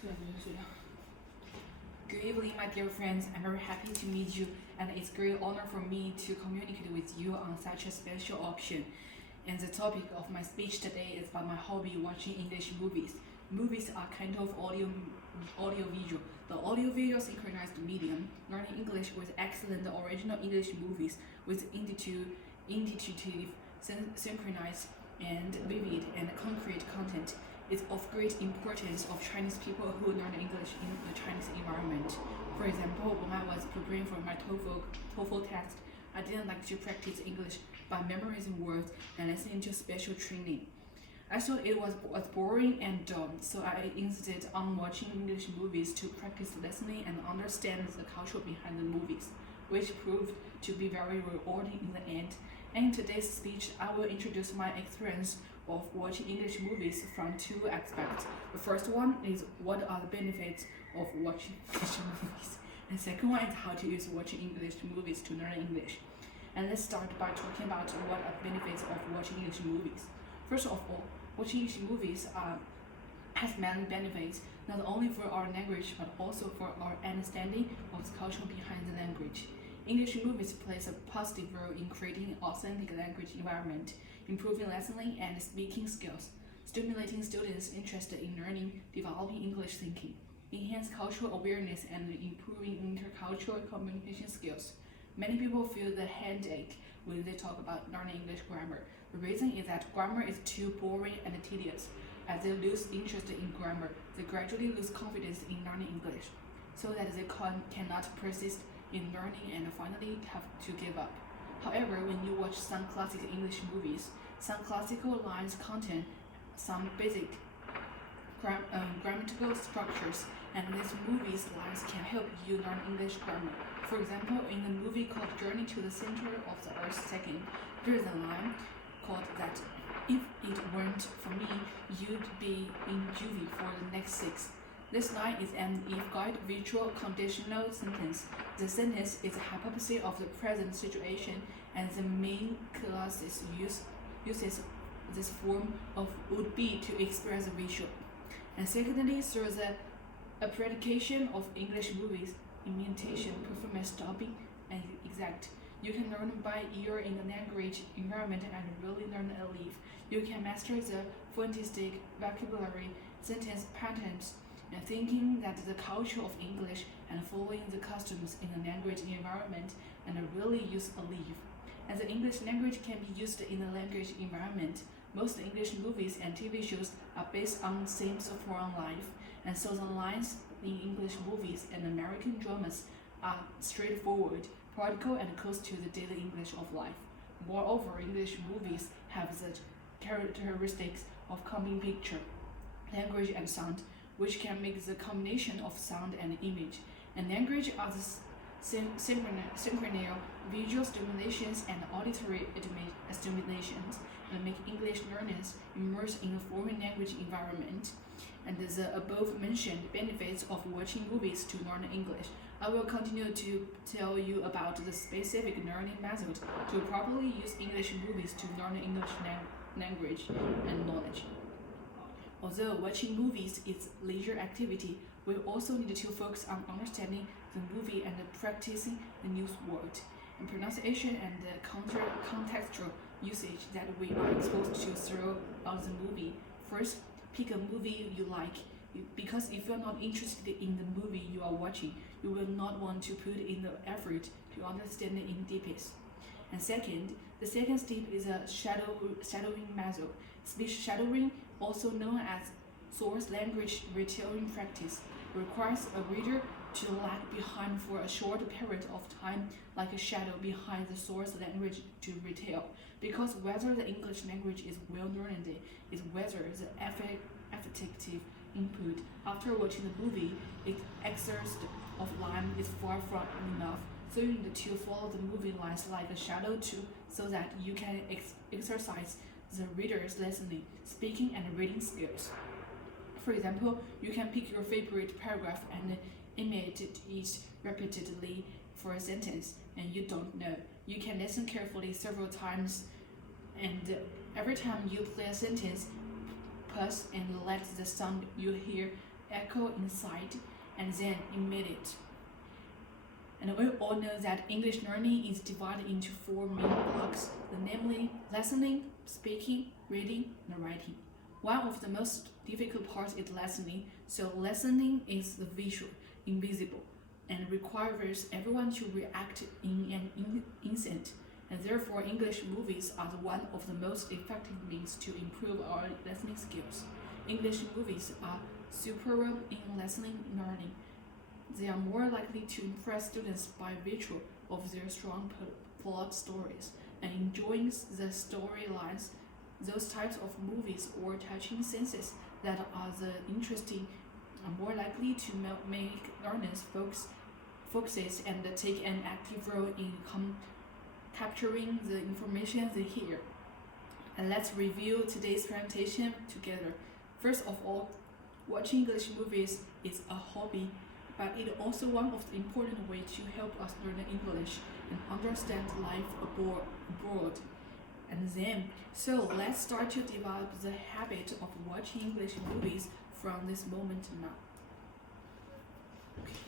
Good evening, my dear friends. I'm very happy to meet you, and it's a great honor for me to communicate with you on such a special option. And the topic of my speech today is about my hobby watching English movies. Movies are kind of audio visual. The audio visual synchronized medium, learning English with excellent original English movies with intuitive, synchronized, and vivid and concrete content is of great importance of Chinese people who learn English in the Chinese environment. For example, when I was preparing for my TOEFL test, I didn't like to practice English by memorizing words and listening to special training. I thought it was boring and dumb, so I insisted on watching English movies to practice listening and understand the culture behind the movies, which proved to be very rewarding in the end. And in today's speech, I will introduce my experience of watching English movies from two aspects. The first one is what are the benefits of watching English movies, and the second one is how to use watching English movies to learn English. And let's start by talking about what are the benefits of watching English movies. First of all, watching English movies has many benefits, not only for our language but also for our understanding of the culture behind the language. English movies plays a positive role in creating an authentic language environment, improving listening and speaking skills, stimulating students interested in learning, developing English thinking, enhance cultural awareness, and improving intercultural communication skills. Many people feel the headache when they talk about learning English grammar. The reason is that grammar is too boring and tedious. As they lose interest in grammar, they gradually lose confidence in learning English, so that they cannot persist in learning and finally have to give up. However, when you watch some classic English movies, some classical lines contain some basic grammatical structures, and these movies' lines can help you learn English grammar. For example, in a movie called Journey to the Center of the Earth's Second, there is a line called that if it weren't for me, you'd be in juvie for the next 6. This line is an if-guide virtual conditional sentence. The sentence is a hypothesis of the present situation, and the main class uses this form of would be to express the visual. And secondly, through the application of English movies, imitation, performance, dubbing, and exact, you can learn by ear in the language environment and really learn a live. You can master the phonetic vocabulary, sentence patterns, and thinking that the culture of English and following the customs in the language environment and really use a live. As the English language can be used in the language environment, most English movies and TV shows are based on themes from life, and so the lines in English movies and American dramas are straightforward, practical, and close to the daily English of life. Moreover, English movies have the characteristics of combining picture, language, and sound, which can make the combination of sound and image and language are the synchronous visual stimulations and auditory stimulations and make English learners immerse in a foreign language environment. And the above mentioned benefits of watching movies to learn English. I will continue to tell you about the specific learning method to properly use English movies to learn English language and knowledge. Although watching movies is leisure activity, we also need to focus on understanding the movie and practicing the news word and pronunciation and the contextual usage that we are exposed to throughout the movie. First, pick a movie you like, because if you are not interested in the movie you are watching, you will not want to put in the effort to understand it in depth. And second, the second step is a shadowing method. Speech shadowing, also known as source language retelling practice, requires a reader to lag behind for a short period of time, like a shadow behind the source language to retell. Because whether the English language is well learned is whether the effective input after watching the movie exercise of line is far from enough. So you need to follow the movie lines like a shadow too, so that you can exercise the reader's listening, speaking, and reading skills. For example, you can pick your favorite paragraph and imitate it repeatedly for a sentence, and you don't know. You can listen carefully several times, and every time you play a sentence, pause and let the sound you hear echo inside and then emit it. And we all know that English learning is divided into four main blocks, namely listening, speaking, reading, and writing. One of the most difficult parts is listening. So listening is the visual, invisible, and requires everyone to react in an instant. And therefore, English movies are one of the most effective means to improve our listening skills. English movies are superior in listening learning. They are more likely to impress students by virtue of their strong plot stories and enjoying the storylines. Those types of movies or touching senses that are the interesting are more likely to make learners focuses and take an active role in capturing the information they hear. And let's review today's presentation together. First of all, watching English movies is a hobby, but it is also one of the important ways to help us learn English and understand life abroad. And then, so let's start to develop the habit of watching English movies from this moment now. Okay.